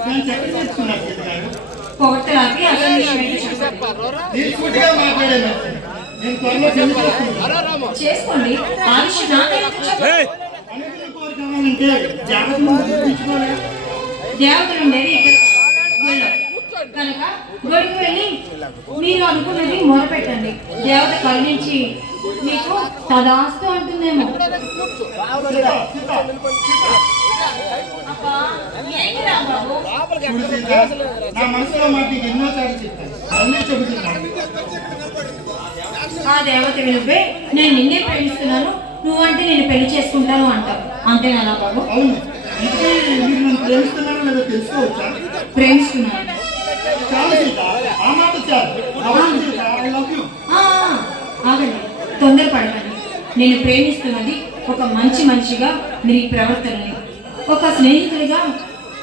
నేను చెప్పి నేర్చుకున్నాను సీత గారు. నేను త్వరలో పెళ్ళి చేసుకుంటాను చేసుకోండి కావాలంటే దేవతలు ఉండేది. కనుక గుడికి వెళ్ళి మీరు అనుకున్నది మొరపెట్టండి దేవత కరుణించి మీకు తదాస్తు అంటుందేమో నా మనసులో మాట నీకు ఎన్నోసార్లు చెప్పాను. అన్నీ చెబుతున్నాను. ఆ దేవత విలువే నేను నిన్నే ప్రేమిస్తున్నాను నువ్వంటే నేను పెళ్ళి చేసుకుంటాను అంటావు. అంతేనా బాబు? అవును. అంటే మీరు నన్ను ప్రేమిస్తున్నారో లేదో తెలుసుకోవచ్చా? ప్రేమిస్తున్నాను. చాలు సీత. ఆ మాట చాలు. అవును సీత ఐ లవ్ యూ ఆ, ఆ, ఆగండి. తొందరపడకండి. నేను ప్రేమిస్తున్నది ఒక మంచి మనిషిగా మీ ప్రవర్తనని ఒక స్నేహితుడిగా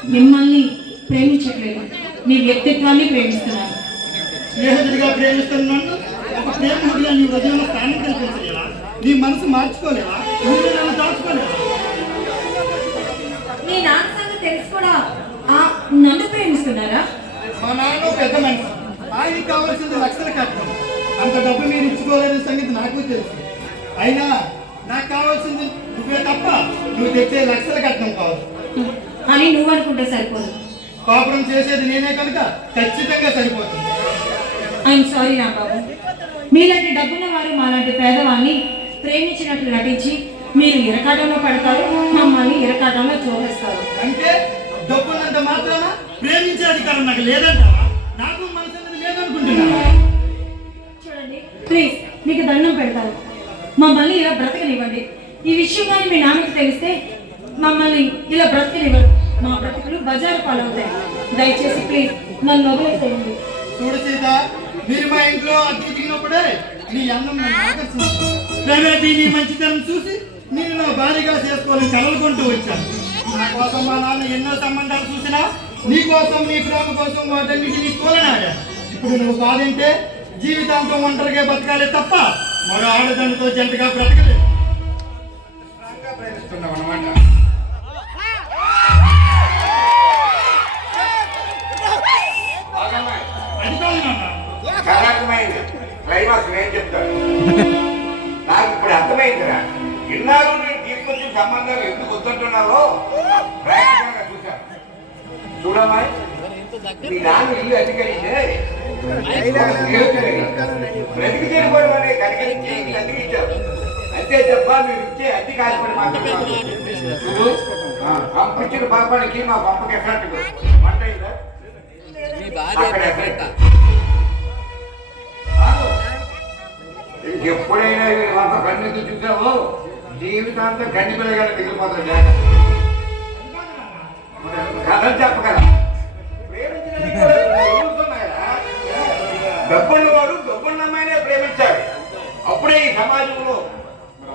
మిమ్మల్ని ప్రేమించట్లేదు. మీ వ్యక్తిత్వాన్ని ప్రేమిస్తున్నాను స్నేహితుడిగా ప్రేమిస్తున్నాను ఒక ప్రేమికుడిగా నీ హృదయంలో స్థానం కల్పించలేవా నీ మనసు మార్చుకోలేవా? నువ్వు దాచుకోలేవా? మీ నాన్న సంగతి తెలిసి కూడా ఆ, నన్ను ప్రేమిస్తున్నారా? మా నాన్న పెద్ద మనిషి. ఆయనకి కావాల్సింది లక్షల కట్నం అంత డబ్బు మీరు ఇచ్చుకోలేని సంగతి నాకు తెలుసు. అయినా నాకు కావాల్సింది నువ్వే తప్ప నువ్వు తెచ్చే లక్షల కట్నం కావాలి అని నువ్వు అనుకుంటే సరిపోదు. పాపం చేసేది నేనే కనుక ఖచ్చితంగా సరిపోతుంది. I'm sorry Rambabu. మీలాంటి డబ్బున్న వారు మాలాంటి పేదవాన్ని ప్రేమించినట్లు నటించి మీరు ఇరకాటంలో పడతారు మమ్మల్ని ఇరకాటంలో చూపిస్తారు అంటే డబ్బున్నంత మాత్రాన ప్రేమించే అధికారం నాకు లేదంటావా? నాకు మనసు లేదనుకుంటున్నా. చూడండి ప్లీజ్ మీకు దండం పెడతారు మమ్మల్ని ఇలా బ్రతకనివ్వండి. ఈ విషయం కానీ మీ నాన్నకి తెలిస్తే మమ్మల్ని ఇలా బ్రతికినివ్వరు. మా బ్రతుకులు బజారు పాలవుతాయి. దయచేసి ప్లీజ్ నన్ను వదిలేసేయండి. చూడు సీత మీరు మా ఇంట్లో అద్దె దిగినప్పుడే నీ అన్నం నన్ను నీ మంచితనం చూసి నేను నా భారీగా చేసుకోవాలని కలలుకుంటూ వచ్చాను. నా కోసం మా నాన్న ఎన్నో సంబంధాలు చూసినా నీ కోసం నీ ప్రేమ కోసం వాటన్నిటినీ కోలనాడా ఇప్పుడు నువ్వు బాధింటే జీవితాంతం ఒంటరిగా బతకాలే తప్ప మరో ఆడదానితో జంటగా బ్రతకలేదు క్లైమాక్స్ నేను చెప్తాను. నాకు ఇప్పుడు అర్థమైందిరా. ఇన్నాళ్ళు నేను తీసుకొచ్చిన సంబంధాలు ఎందుకు వద్దంటున్నావో ప్రాక్టికల్గా చూశాను. చూడమ్మా మీ నాన్న ఇల్లు అధికరిస్తే బ్రతికి కనికరించి ఇల్లు అంతే తప్ప మీరు ఇచ్చే ఆ, పంపించిన పాపానికి మా పంపకి ఎఫెక్ట్ వంట అయిందా? ఎప్పుడైనా అంత కన్నెత్తి చూసావో? జీవితాంతం కన్ని పిల్లగానే మిగిలిపోతాం జాగ్రత్త. కథలు చెప్పగల డబ్బున్నవాడు డబ్బున్న అమ్మాయినే ప్రేమించాలి. అప్పుడే ఈ సమాజంలో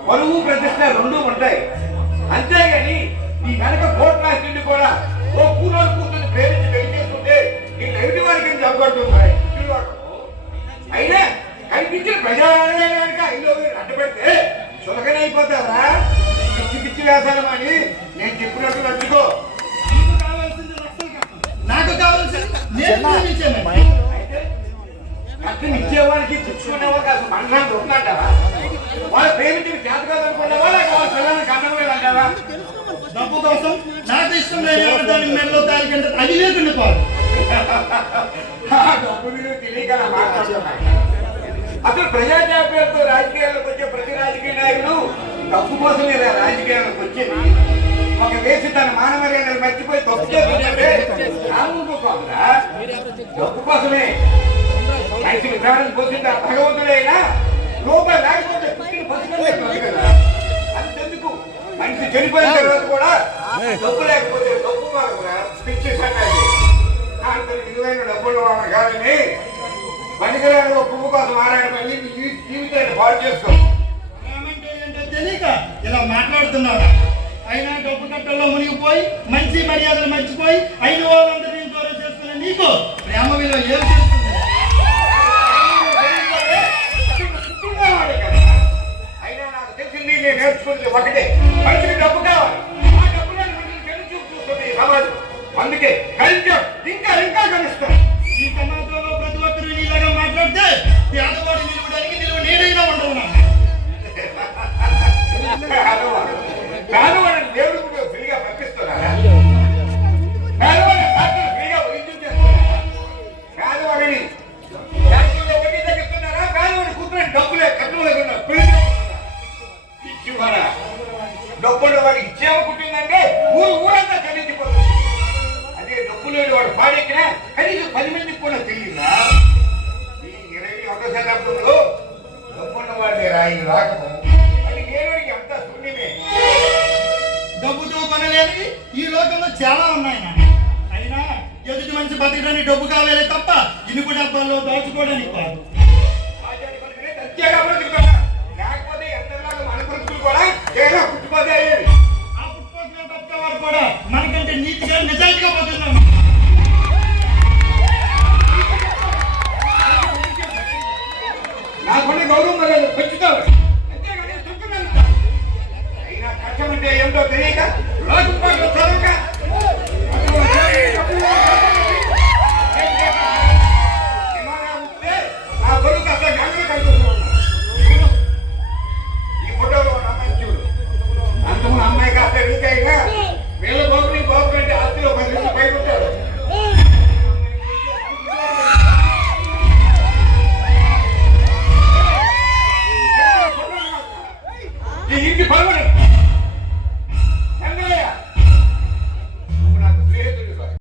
పరువు ప్రతిష్ట రెండు ఉంటాయి. అంతేగాని ఈ వెనక రాసింది కూడా ఓ కూలోడు కూతుర్ని ప్రేమించి పెళ్ళి చేసుకుంటే ఈ ఎదుటి వారికి ఏం చెప్పబడుతుంది అయినా కనిపించిన ప్రజారాలే కనుక ఐదో అడ్డుపెడితే చులకనైపోతావా పిచ్చి పిచ్చి వేసాను అని నేను చెప్పినట్టు నచ్చుకో నీకు కావాల్సింది ఇచ్చేవాడికి పుచ్చుకునేవాడికి అసలు మనసాన్ని ఉందంటావా? వాళ్ళ ప్రేమించి చేత కాదనుకున్నావా లేక వాళ్ళ పిల్లల్ని కన్నమే అంటావా డబ్బు కోసం నాకు ఇష్టం లేని దానికి మెడలో తాలి కింద అది లేకుండా డబ్బు అలా మాట్లాడుతున్నాయి అసలు ప్రజాజాప్యంతో రాజకీయాల్లోకి వచ్చే ప్రతి రాజకీయ నాయకుడు డబ్బు కోసం ఇలా రాజకీయాల్లోకి వచ్చేది. ఒక వేసి తన మానవర్యాలను మర్చిపోయి తప్పు చేస్తుంటే రాముడు డబ్బు కోసమే. మనిషిని విధానం పోసింది ఆ భగవంతుడైనా రూపాయి లేకపోతే పుట్టిన పసిపిల్లే కదా అంతెందుకు? మనిషి చనిపోయిన తర్వాత కూడా డబ్బు లేకపోతే డబ్బు మారదురా పిచ్చి సంగతి. అంత విలువైన డబ్బులు వాళ్ళ కాదని పనికిరాని ఒక పువ్వు కోసం జీ- జీవితాన్ని పాడు చేసుకో. తెలియక ఇలా మాట్లాడుతున్నావు అయినా డబ్బు కట్టల్లో మునిగిపోయి మంచి మర్యాదలు మర్చిపోయి అయిన వాళ్ళందరినీ దూరం చేసుకున్న నీకు ప్రేమ విలువ ఏం తెలుస్తుంది? అయినా నాకు తెలిసింది నేను నేర్చుకున్నది ఒకటే. పేదవాడి నిలవడానికి నిలువ నేనైనా ఉండవు పేదవాడిని దేవుడు ఫ్రీగా పంపిస్తున్నారా? పేదవాడిని ఫ్రీగా వైద్యం చేస్తున్నారా? పేదవాడిని బ్యాంకుల్లో వడ్డీ తగ్గిస్తున్నారా? పేదవాడి కూతురు డబ్బులే కట్నం లేకుండా పెళ్ళి ఇచ్చివారా డబ్బులు వాడికి ఊరు ఊరంతా చెల్లించిపోతుంది. అదే డబ్బు లేని వాడు పాడెక్కినా కనీసం పది మందికి కూడా తెలియదు. ఇరవై డబ్బున్న వాడి రాయి రాకము. అది నేరుడికి అంత శూన్యమే. డబ్బుతో పనలేనివి ఈ లోకంలో చాలా ఉన్నాయి నాన్న అయినా ఎదుటి మంచి బతకడానికి డబ్బు కావాలే తప్ప ఇనుకు డబ్బాల్లో దాచుకోవడానికి కాదు. లేకపోతే ఎంతలాగా మన బ్రతుకులు కూడా ఏదో పుట్టుపోతాయి ఆ పుట్టుకోసిన బతికేవాడు కూడా మనకంటే నీతిగా నిజాయితీగా పోతున్నాం నాకున్న గౌరవం